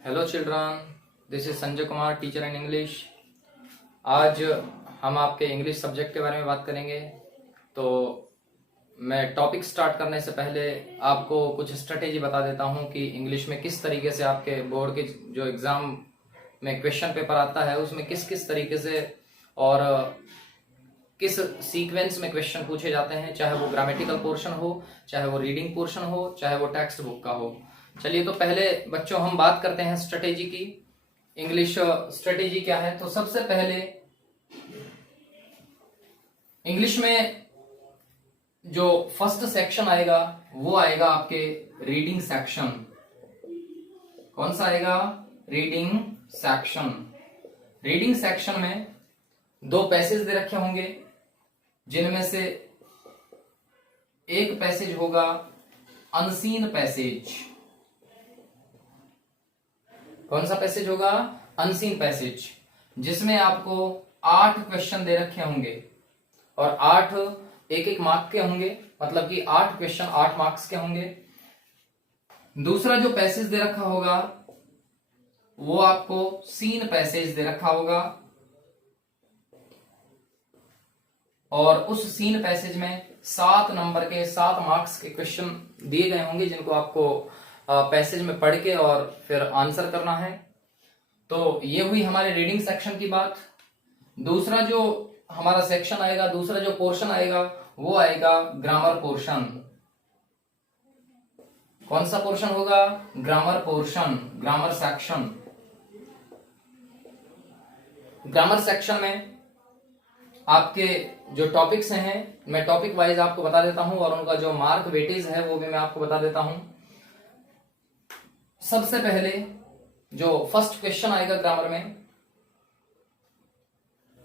Hello children, this is Sanjay Kumar, teacher in English. आज हम आपके इंग्लिश सब्जेक्ट के बारे में बात करेंगे। तो मैं टॉपिक स्टार्ट करने से पहले आपको कुछ स्ट्रेटेजी बता देता हूं कि इंग्लिश में किस तरीके से आपके बोर्ड के जो एग्ज़ाम में क्वेश्चन पेपर आता है उसमें किस किस तरीके से और किस सीक्वेंस में क्वेश्चन पूछे जाते हैं, चाहे वो ग्रामेटिकल पोर्शन हो, चाहे वो रीडिंग पोर्शन हो, चाहे वो टेक्स्ट बुक का हो। चलिए, तो पहले बच्चों हम बात करते हैं स्ट्रेटेजी की। इंग्लिश स्ट्रेटेजी क्या है? तो सबसे पहले इंग्लिश में जो फर्स्ट सेक्शन आएगा वो आएगा आपके रीडिंग सेक्शन। कौन सा आएगा? Reading section. रीडिंग सेक्शन में दो पैसेज दे रखे होंगे, जिनमें से एक पैसेज होगा अनसीन पैसेज। कौन सा पैसेज होगा? अनसीन पैसेज, जिसमें आपको 8 क्वेश्चन दे रखे होंगे और 8 एक एक मार्क के होंगे, मतलब कि 8 क्वेश्चन 8 मार्क्स के होंगे। दूसरा जो पैसेज दे रखा होगा वो आपको सीन पैसेज दे रखा होगा और उस सीन पैसेज में 7 नंबर के 7 मार्क्स के क्वेश्चन दिए गए होंगे, जिनको आपको पैसेज में पढ़ के और फिर आंसर करना है। तो ये हुई हमारे रीडिंग सेक्शन की बात। दूसरा जो हमारा सेक्शन आएगा, दूसरा जो पोर्शन आएगा वो आएगा ग्रामर पोर्शन। कौन सा पोर्शन होगा? Grammar portion, grammar section. Grammar section में आपके जो टॉपिक्स हैं मैं टॉपिक वाइज आपको बता देता हूं और उनका जो मार्क वेटेज है वो भी मैं आपको बता देता हूं। सबसे पहले जो फर्स्ट क्वेश्चन आएगा ग्रामर में,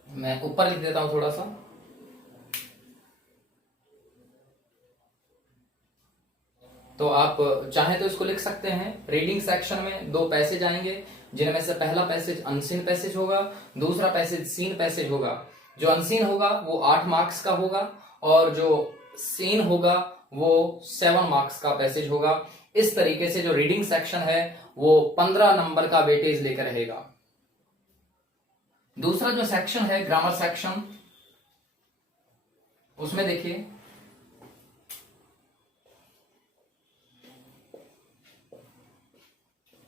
मैं ऊपर लिख देता हूं थोड़ा सा। तो आप चाहे तो इसको लिख सकते हैं। रीडिंग सेक्शन में 2 पैसेज आएंगे, जिनमें से पहला पैसेज अनसीन पैसेज होगा, दूसरा पैसेज सीन पैसेज होगा। जो अनसीन होगा वो 8 मार्क्स का होगा और जो सीन होगा वो 7 मार्क्स का पैसेज होगा। इस तरीके से जो रीडिंग सेक्शन है वो 15 नंबर का वेटेज लेकर रहेगा। दूसरा जो सेक्शन है ग्रामर सेक्शन, उसमें देखिए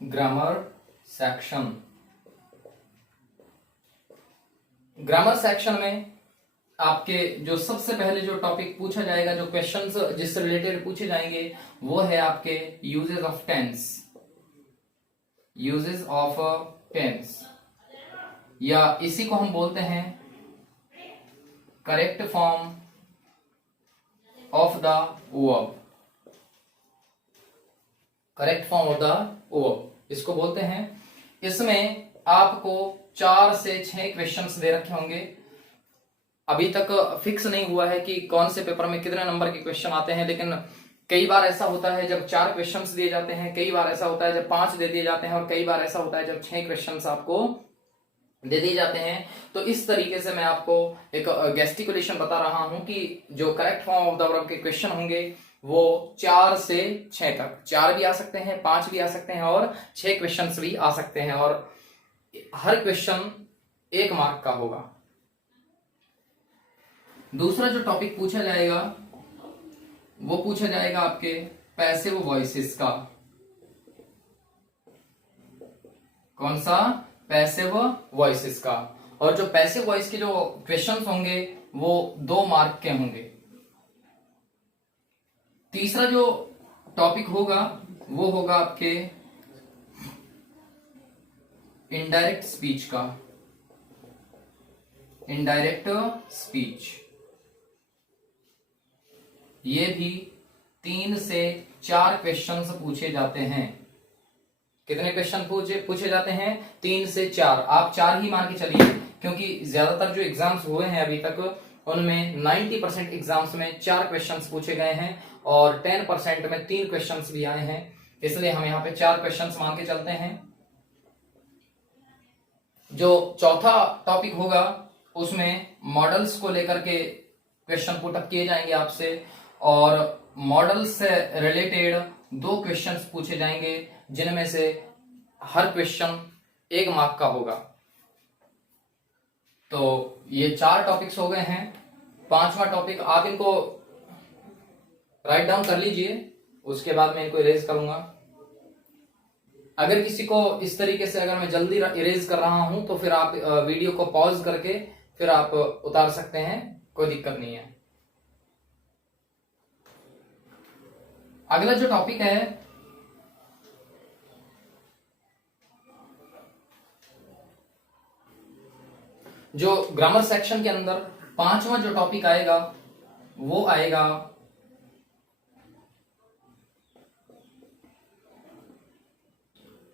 ग्रामर सेक्शन। ग्रामर सेक्शन में आपके जो सबसे पहले जो टॉपिक पूछा जाएगा, जो क्वेश्चंस जिससे रिलेटेड पूछे जाएंगे वो है आपके uses of tense. Uses of tense, या इसी को हम बोलते हैं correct form of the verb. Correct form of the verb इसको बोलते हैं। इसमें आपको 4 से 6 क्वेश्चंस दे रखे होंगे। अभी तक फिक्स नहीं हुआ है कि कौन से पेपर में कितने नंबर के क्वेश्चन आते हैं, लेकिन कई बार ऐसा होता है जब 4 क्वेश्चंस दिए जाते हैं, कई बार ऐसा होता है जब 5 दे दिए जाते हैं और कई बार ऐसा होता है जब 6 क्वेश्चंस आपको दे दिए जाते हैं। तो इस तरीके से मैं आपको एक गेस्टिकुलेशन बता रहा हूं कि जो correct form of the verb के क्वेश्चन होंगे वो 4 से 6 तक, 4 भी आ सकते हैं, 5 भी आ सकते हैं और 6 क्वेश्चंस भी आ सकते हैं और हर क्वेश्चन 1 मार्क का होगा। दूसरा जो टॉपिक पूछा जाएगा वो पूछा जाएगा आपके पैसिव वॉइसेस का। कौन सा? पैसिव वॉइसेस का। और जो पैसिव वॉइस के जो क्वेश्चंस होंगे वो 2 मार्क के होंगे। तीसरा जो टॉपिक होगा वो होगा आपके इनडायरेक्ट स्पीच का। इनडायरेक्ट स्पीच, ये भी 3 से 4 क्वेश्चंस पूछे जाते हैं। कितने क्वेश्चन पूछे जाते हैं? 3 से 4। आप 4 ही मान के चलिए, क्योंकि ज्यादातर जो एग्जाम्स हुए हैं अभी तक उनमें 90% एग्जाम्स में 4 क्वेश्चंस पूछे गए हैं और 10% में 3 क्वेश्चंस भी आए हैं, इसलिए हम यहाँ पे 4 क्वेश्चंस मान के चलते हैं। जो चौथा टॉपिक होगा उसमें मॉडल्स को लेकर के क्वेश्चन पुटअप किए जाएंगे आपसे और मॉडल से रिलेटेड 2 क्वेश्चंस पूछे जाएंगे, जिनमें से हर क्वेश्चन 1 मार्क का होगा। तो ये 4 टॉपिक्स हो गए हैं। 5वां टॉपिक आप इनको राइट डाउन कर लीजिए, उसके बाद मैं इनको इरेज करूंगा। अगर किसी को इस तरीके से अगर मैं जल्दी इरेज कर रहा हूं तो फिर आप वीडियो को पॉज करके फिर आप उतार सकते हैं, कोई दिक्कत नहीं है। अगला जो टॉपिक है जो ग्रामर सेक्शन के अंदर 5वां जो टॉपिक आएगा वो आएगा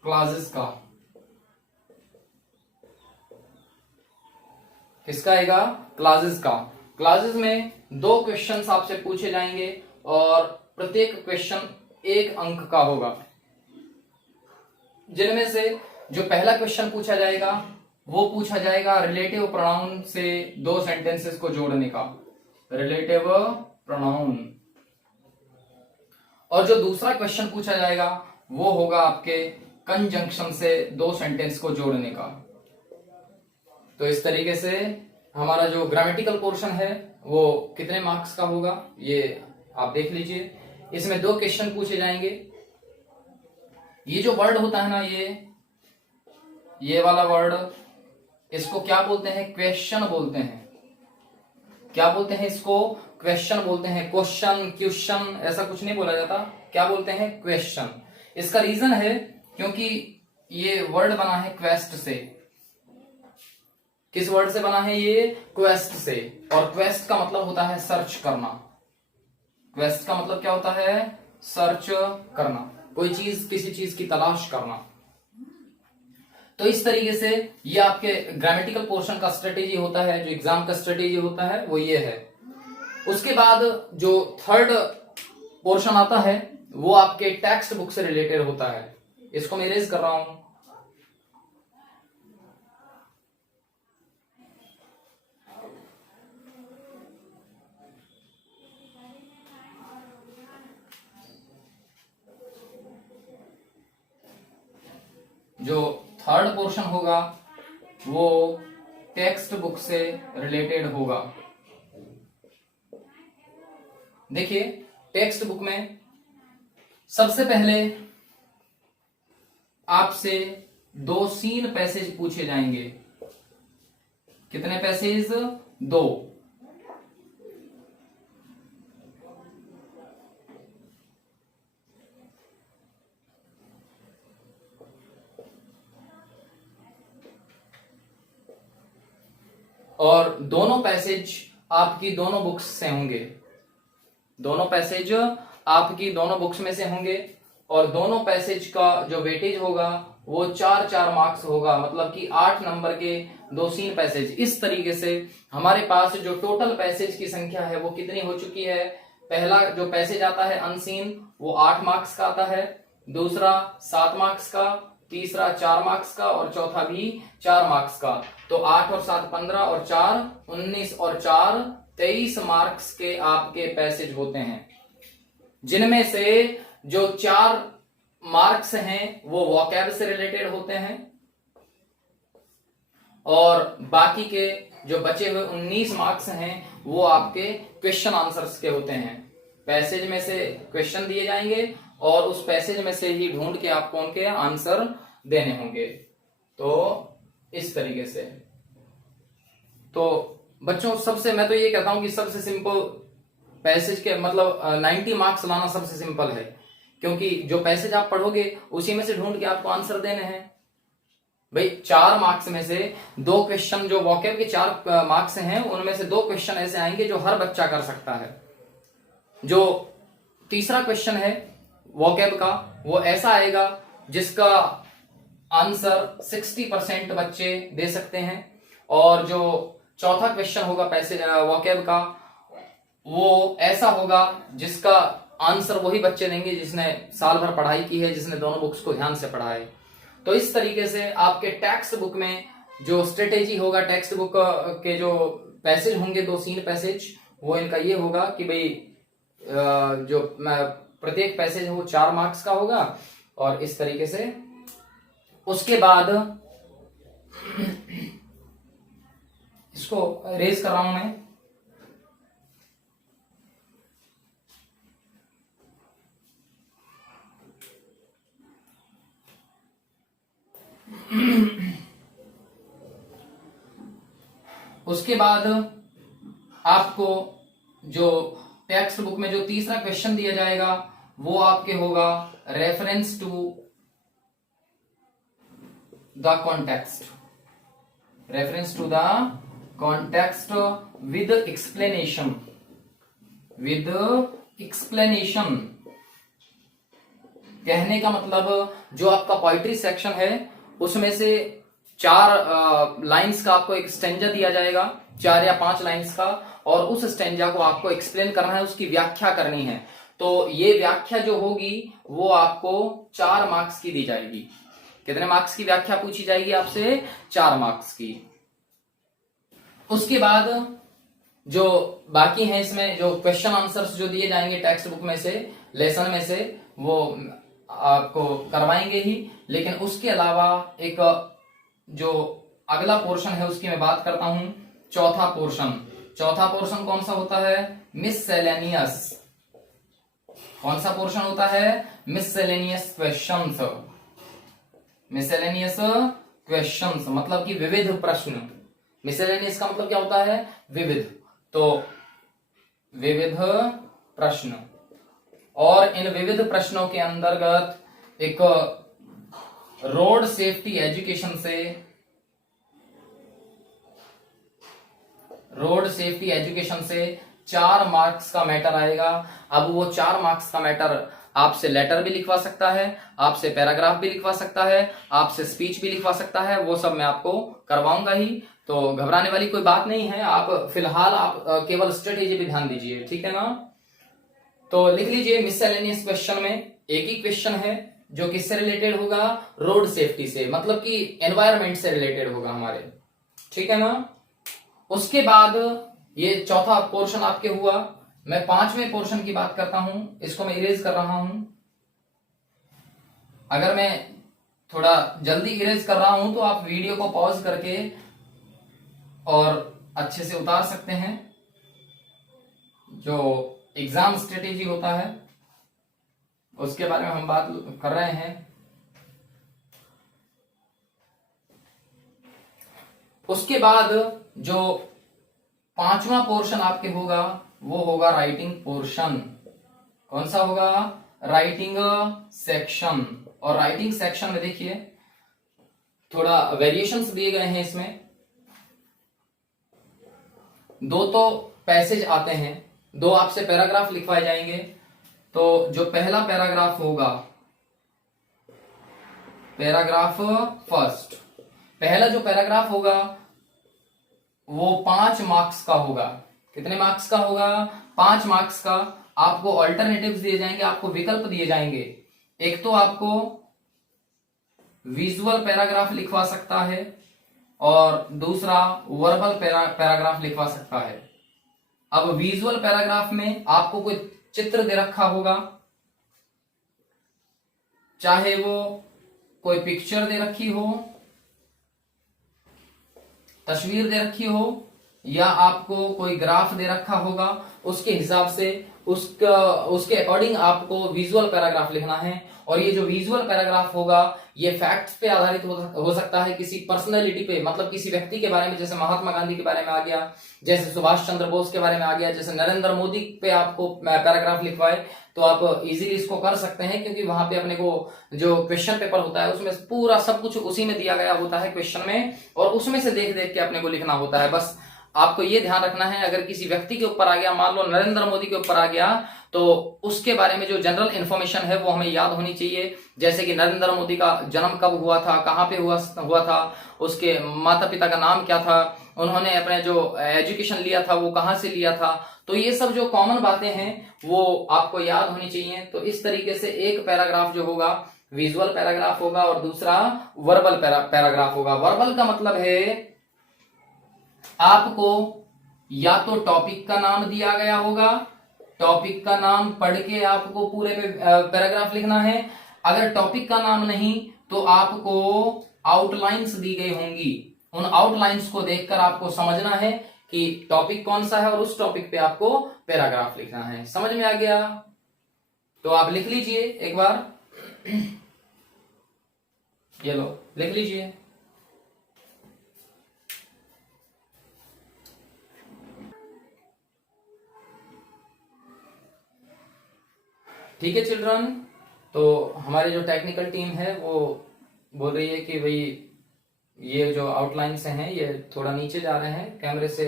क्लासेस का। किसका आएगा? क्लासेस का। क्लासेस में 2 क्वेश्चंस आपसे पूछे जाएंगे और प्रत्येक क्वेश्चन 1 अंक का होगा, जिनमें से जो पहला क्वेश्चन पूछा जाएगा वो पूछा जाएगा रिलेटिव प्रोनाउन से 2 सेंटेंसेस को जोड़ने का, रिलेटिव प्रोनाउन। और जो दूसरा क्वेश्चन पूछा जाएगा वो होगा आपके कंजंक्शन से 2 सेंटेंस को जोड़ने का। तो इस तरीके से हमारा जो ग्रामेटिकल पोर्शन है वो कितने मार्क्स का होगा ये आप देख लीजिए। इसमें 2 क्वेश्चन पूछे जाएंगे। ये जो वर्ड होता है ना, ये वाला वर्ड, इसको क्या बोलते हैं? क्वेश्चन बोलते हैं। क्या बोलते हैं इसको? क्वेश्चन बोलते हैं। क्वेश्चन ऐसा कुछ नहीं बोला जाता। क्या बोलते हैं? क्वेश्चन। इसका रीजन है क्योंकि ये वर्ड बना है क्वेस्ट से। किस वर्ड से बना है? ये क्वेस्ट से। और क्वेस्ट का मतलब होता है सर्च करना। क्वेस्ट का मतलब क्या होता है? सर्च करना, कोई चीज, किसी चीज की तलाश करना। तो इस तरीके से ये आपके ग्रामेटिकल पोर्शन का स्ट्रेटेजी होता है, जो एग्जाम का स्ट्रेटेजी होता है वो ये है। उसके बाद जो 3rd पोर्शन आता है वो आपके टेक्स्ट बुक से रिलेटेड होता है। इसको मैं इरेज कर रहा हूं। जो 3rd पोर्शन होगा वो टेक्स्ट बुक से रिलेटेड होगा। देखिए, टेक्स्ट बुक में सबसे पहले आपसे 2 सीन पैसेज पूछे जाएंगे। कितने पैसेज? 2। और दोनों पैसेज आपकी दोनों बुक्स से होंगे। दोनों पैसेज आपकी दोनों बुक्स में से होंगे और दोनों पैसेज का जो वेटेज होगा वो 4-4 मार्क्स होगा, मतलब कि 8 नंबर के 2 सीन पैसेज। इस तरीके से हमारे पास जो टोटल पैसेज की संख्या है वो कितनी हो चुकी है? पहला जो पैसेज आता है अनसीन वो 8 मार्क्स का आता है, दूसरा 7 मार्क्स का, तीसरा 4 मार्क्स का और चौथा भी 4 मार्क्स का। तो 8 और 7 15 और 4 19 और 4 23 मार्क्स के आपके पैसेज होते हैं, जिनमें से जो 4 मार्क्स हैं वो वोकैब से रिलेटेड होते हैं और बाकी के जो बचे हुए 19 मार्क्स हैं वो आपके क्वेश्चन आंसर्स के होते हैं। पैसेज में से क्वेश्चन दिए जाएंगे और उस पैसेज में से ही ढूंढ के आपको उनके आंसर देने होंगे। तो इस तरीके से तो बच्चों सबसे मैं तो ये कहता हूं कि सबसे सिंपल पैसेज के मतलब 90 मार्क्स लाना सबसे सिंपल है, क्योंकि जो पैसेज आप पढ़ोगे उसी में से ढूंढ के आपको आंसर देने हैं। भाई 4 मार्क्स में से 2 क्वेश्चन जो वोकैब के 4 मार्क्स हैं उनमें से 2 क्वेश्चन ऐसे आएंगे जो हर बच्चा कर सकता है। जो तीसरा क्वेश्चन है वोकैब का वो ऐसा आएगा जिसका आंसर 60% बच्चे दे सकते हैं और जो चौथा क्वेश्चन होगा पैसेज वोकैब का वो ऐसा होगा जिसका आंसर वही बच्चे देंगे जिसने साल भर पढ़ाई की है, जिसने दोनों बुक्स को ध्यान से पढ़ा है। तो इस तरीके से आपके टेक्स्ट बुक में जो स्ट्रेटेजी होगा, टेक्स्ट बुक के जो पैसेज होंगे 2 सीन पैसेज, वो इनका ये होगा कि भाई जो प्रत्येक पैसेज है वो 4 मार्क्स का होगा और इस तरीके से उसके बाद इसको रेज कर रहा हूं मैं। उसके बाद आपको जो टेक्स्ट बुक में जो तीसरा क्वेश्चन दिया जाएगा वो आपके होगा reference to the context, reference to the context with explanation, with explanation. कहने का मतलब जो आपका पोइट्री सेक्शन है उसमें से 4 लाइंस का आपको एक स्टेंजा दिया जाएगा, 4 या 5 लाइंस का, और उस स्टेंजा को आपको एक्सप्लेन करना है, उसकी व्याख्या करनी है। तो ये व्याख्या जो होगी वो आपको 4 मार्क्स की दी जाएगी। कितने मार्क्स की व्याख्या पूछी जाएगी आपसे? 4 मार्क्स की। उसके बाद जो बाकी है इसमें जो क्वेश्चन आंसर्स जो दिए जाएंगे टेक्स्ट बुक में से, लेसन में से, वो आपको करवाएंगे ही। लेकिन उसके अलावा एक जो अगला पोर्शन है उसकी मैं बात करता हूं, चौथा पोर्शन। चौथा पोर्शन कौन सा होता है? मिससेलेनियस। कौन सा पोर्शन होता है? मिससेलेनियस क्वेश्चंस। मिससेलेनियस क्वेश्चंस मतलब कि विविध प्रश्न। मिससेलेनियस का मतलब क्या होता है? विविध। तो विविध प्रश्न, और इन विविध प्रश्नों के अंतर्गत एक रोड सेफ्टी एजुकेशन से, रोड सेफ्टी एजुकेशन से 4 मार्क्स का मैटर आएगा। अब वो 4 मार्क्स का मैटर आपसे लेटर भी लिखवा सकता है, आपसे पैराग्राफ भी लिखवा सकता है, आपसे स्पीच भी लिखवा सकता है, वो सब मैं आपको करवाऊंगा ही। तो घबराने वाली कोई बात नहीं है। आप फिलहाल आप केवल स्ट्रेटेजी पे ध्यान दीजिए, ठीक है ना? तो लिख लीजिए, मिससेलेनियस क्वेश्चन में एक ही क्वेश्चन है जो किससे रिलेटेड होगा? रोड सेफ्टी से, मतलब कि एनवायरमेंट से रिलेटेड होगा हमारे, ठीक है ना? उसके बाद ये चौथा पोर्शन आपके हुआ। मैं 5वें पोर्शन की बात करता हूं, इसको मैं इरेज कर रहा हूं। अगर मैं थोड़ा जल्दी इरेज कर रहा हूं तो आप वीडियो को पॉज करके और अच्छे से उतार सकते हैं। जो एग्जाम स्ट्रेटेजी होता है उसके बारे में हम बात कर रहे हैं। उसके बाद जो 5वां पोर्शन आपके होगा वो होगा राइटिंग पोर्शन। कौन सा होगा? Writing section. और राइटिंग सेक्शन में देखिए थोड़ा वेरिएशंस दिए गए हैं इसमें। 2 तो पैसेज आते हैं, 2 आपसे पैराग्राफ लिखवाए जाएंगे। तो जो पहला पैराग्राफ होगा, पैराग्राफ फर्स्ट, पहला जो पैराग्राफ होगा वो 5 मार्क्स का होगा। कितने मार्क्स का होगा? 5 मार्क्स का। आपको ऑल्टरनेटिव्स दिए जाएंगे, आपको विकल्प दिए जाएंगे। एक तो आपको विजुअल पैराग्राफ लिखवा सकता है और दूसरा वर्बल पैराग्राफ लिखवा सकता है। अब विजुअल पैराग्राफ में आपको कोई चित्र दे रखा होगा, चाहे वो कोई पिक्चर दे रखी हो, तस्वीर दे रखी हो, या आपको कोई ग्राफ दे रखा होगा, उसके हिसाब से उसके अकॉर्डिंग आपको विजुअल पैराग्राफ लिखना है। और ये जो विजुअल पैराग्राफ होगा ये फैक्ट्स पे आधारित हो सकता है, किसी पर्सनैलिटी पे, मतलब किसी व्यक्ति के बारे में, जैसे महात्मा गांधी के बारे में आ गया, जैसे सुभाष चंद्र बोस के बारे में आ गया, जैसे नरेंद्र मोदी पे आपको पैराग्राफ लिखवाए तो आप इजीली इसको कर सकते हैं, क्योंकि वहां पे अपने को जो क्वेश्चन पेपर होता है उसमें पूरा सब कुछ उसी में दिया गया होता है क्वेश्चन में, और उसमें से देख देख के अपने को लिखना होता है। बस आपको ये ध्यान रखना है, अगर किसी व्यक्ति के ऊपर आ गया, मान लो नरेंद्र मोदी के ऊपर आ गया, तो उसके बारे में जो जनरल इंफॉर्मेशन है वो हमें याद होनी चाहिए। जैसे कि नरेंद्र मोदी का जन्म कब हुआ था, कहाँ पे हुआ था, उसके माता पिता का नाम क्या था, उन्होंने अपने जो एजुकेशन लिया था वो कहाँ से लिया था। तो ये सब जो कॉमन बातें हैं वो आपको याद होनी चाहिए। तो इस तरीके से एक पैराग्राफ जो होगा विजुअल पैराग्राफ होगा और दूसरा वर्बल पैराग्राफ होगा। वर्बल का मतलब है आपको या तो टॉपिक का नाम दिया गया होगा, टॉपिक का नाम पढ़ के आपको पूरे में पैराग्राफ लिखना है। अगर टॉपिक का नाम नहीं तो आपको आउटलाइंस दी गई होंगी। उन आउटलाइंस को देखकर आपको समझना है कि टॉपिक कौन सा है और उस टॉपिक पे आपको पैराग्राफ लिखना है। समझ में आ गया? तो आप लिख लीजिए एक बार। ये लो, लिख लीजिए। ठीक है चिल्ड्रन, तो हमारी जो टेक्निकल टीम है वो बोल रही है कि भाई ये जो आउटलाइंस हैं ये थोड़ा नीचे जा रहे हैं, कैमरे से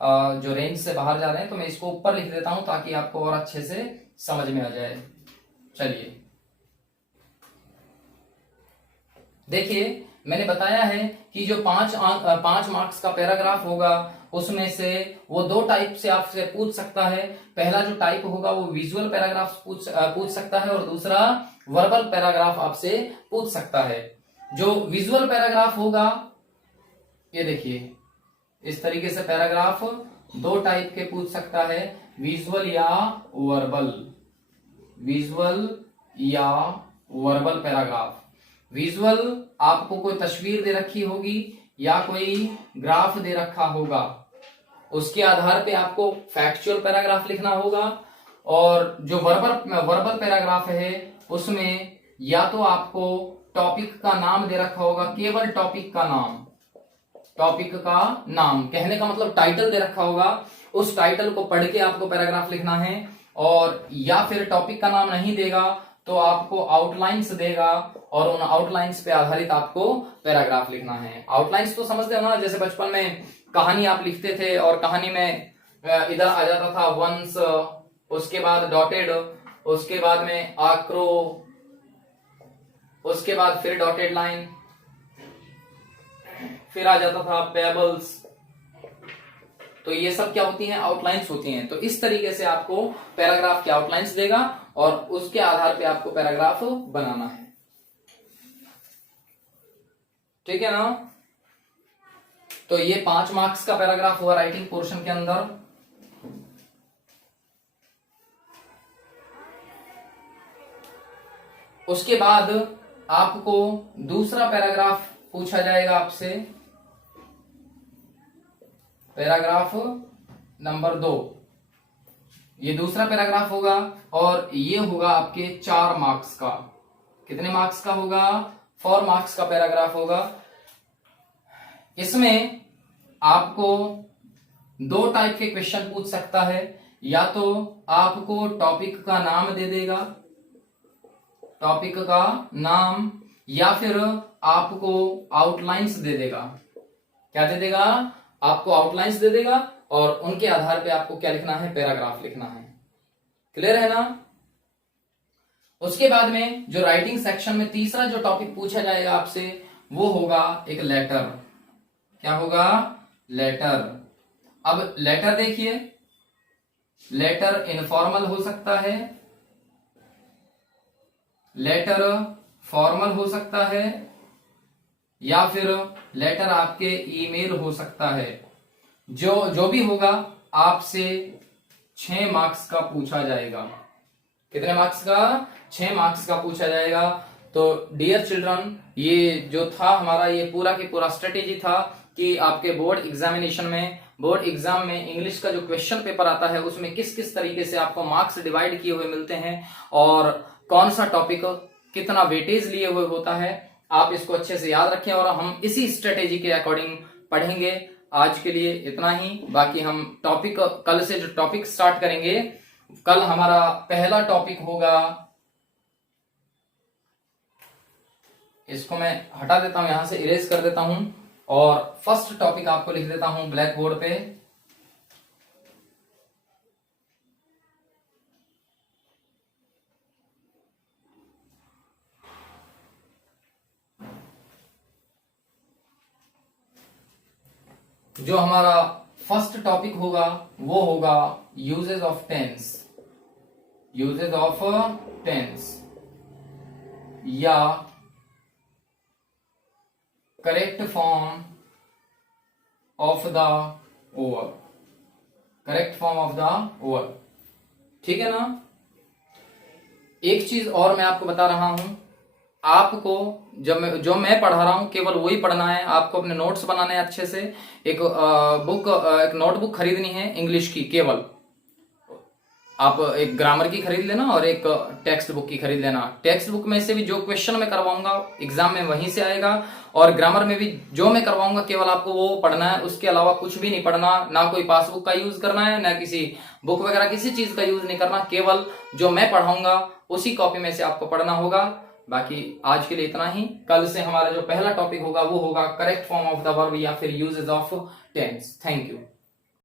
जो रेंज से बाहर जा रहे हैं, तो मैं इसको ऊपर लिख देता हूं ताकि आपको और अच्छे से समझ में आ जाए। चलिए देखिए, मैंने बताया है कि जो 5 मार्क्स का पैराग्राफ होगा उसमें से वो 2 टाइप से आपसे पूछ सकता है। पहला जो टाइप होगा वो विजुअल पैराग्राफ पूछ सकता है और दूसरा वर्बल पैराग्राफ आपसे पूछ सकता है। जो विजुअल पैराग्राफ होगा, ये देखिए इस तरीके से पैराग्राफ 2 टाइप के पूछ सकता है, विजुअल या वर्बल। विजुअल या वर्बल पैराग्राफ। विजुअल आपको कोई तस्वीर दे रखी होगी या कोई ग्राफ दे रखा होगा, उसके आधार पे आपको फैक्चुअल पैराग्राफ लिखना होगा। और जो वर्बल पैराग्राफ है उसमें या तो आपको टॉपिक का नाम दे रखा होगा, केवल टॉपिक का नाम, टॉपिक का नाम कहने का मतलब टाइटल दे रखा होगा, उस टाइटल को पढ़ के आपको पैराग्राफ लिखना है। और या फिर टॉपिक का नाम नहीं देगा तो आपको आउटलाइंस देगा और उन आउटलाइंस पे आधारित आपको पैराग्राफ लिखना है। आउटलाइंस तो समझते हो ना, जैसे बचपन में कहानी आप लिखते थे और कहानी में इधर आ जाता था वंस, उसके बाद डॉटेड, उसके बाद में आक्रो, उसके बाद फिर डॉटेड लाइन, फिर आ जाता था पेबल्स। तो ये सब क्या होती हैं? आउटलाइंस होती हैं। तो इस तरीके से आपको पैराग्राफ की आउटलाइंस देगा और उसके आधार पे आपको पैराग्राफ बनाना है। ठीक है ना? तो ये 5 मार्क्स का पैराग्राफ हुआ राइटिंग पोर्शन के अंदर। उसके बाद आपको दूसरा पैराग्राफ पूछा जाएगा आपसे, पैराग्राफ नंबर 2। ये दूसरा पैराग्राफ होगा और ये होगा आपके 4 मार्क्स का। कितने मार्क्स का होगा? 4 मार्क्स का पैराग्राफ होगा। इसमें आपको 2 टाइप के क्वेश्चन पूछ सकता है, या तो आपको टॉपिक का नाम दे देगा, टॉपिक का नाम, या फिर आपको आउटलाइंस दे देगा। क्या दे देगा? आपको आउटलाइंस दे देगा और उनके आधार पे आपको क्या लिखना है? पैराग्राफ लिखना है। क्लियर है ना? उसके बाद में जो राइटिंग सेक्शन में तीसरा जो टॉपिक पूछा जाएगा आपसे वो होगा एक लेटर। क्या होगा? लेटर। अब लेटर देखिए, लेटर इनफॉर्मल हो सकता है, लेटर फॉर्मल हो सकता है, या फिर लेटर आपके ईमेल हो सकता है। जो भी होगा आपसे 6 मार्क्स का पूछा जाएगा। कितने मार्क्स का? 6 मार्क्स का पूछा जाएगा। तो डियर चिल्ड्रन, ये जो था हमारा, ये पूरा की पूरा स्ट्रेटेजी था कि आपके बोर्ड एग्जामिनेशन में, बोर्ड एग्जाम में इंग्लिश का जो क्वेश्चन पेपर आता है उसमें किस किस तरीके से आपको मार्क्स डिवाइड किए हुए मिलते हैं और कौन सा टॉपिक कितना वेटेज लिए हुए होता है। आप इसको अच्छे से याद रखें और हम इसी स्ट्रेटेजी के अकॉर्डिंग पढ़ेंगे। आज के लिए इतना ही, बाकी हम टॉपिक कल से जो टॉपिक स्टार्ट करेंगे, कल हमारा पहला टॉपिक होगा, इसको मैं हटा देता हूं, यहां से इरेज कर देता हूं और फर्स्ट टॉपिक आपको लिख देता हूं ब्लैक बोर्ड पे। जो हमारा फर्स्ट टॉपिक होगा वो होगा usages of tense. Usages of tense या correct form of the verb. Correct form of the verb. ठीक है ना? एक चीज और मैं आपको बता रहा हूं आपको जो मैं पढ़ा रहा हूं केवल वही पढ़ना है। आपको अपने नोट्स बनाने हैं अच्छे से। एक एक नोटबुक खरीदनी है इंग्लिश की केवल। आप एक ग्रामर की खरीद लेना और एक टेक्स्ट बुक की खरीद लेना। टेक्स्ट बुक में से भी जो क्वेश्चन मैं करवाऊंगा एग्जाम में वहीं से आएगा, और ग्रामर में भी जो मैं करवाऊंगा केवल आपको वो पढ़ना है, उसके अलावा कुछ भी नहीं पढ़ना। ना कोई पासबुक का यूज करना है, ना किसी बुक वगैरह किसी चीज का यूज नहीं करना। केवल जो मैं पढ़ाऊंगा उसी कॉपी में से आपको पढ़ना होगा। बाकी आज के लिए इतना ही। कल से हमारा जो पहला टॉपिक होगा वो होगा correct form of the verb या फिर uses of tense. Thank you.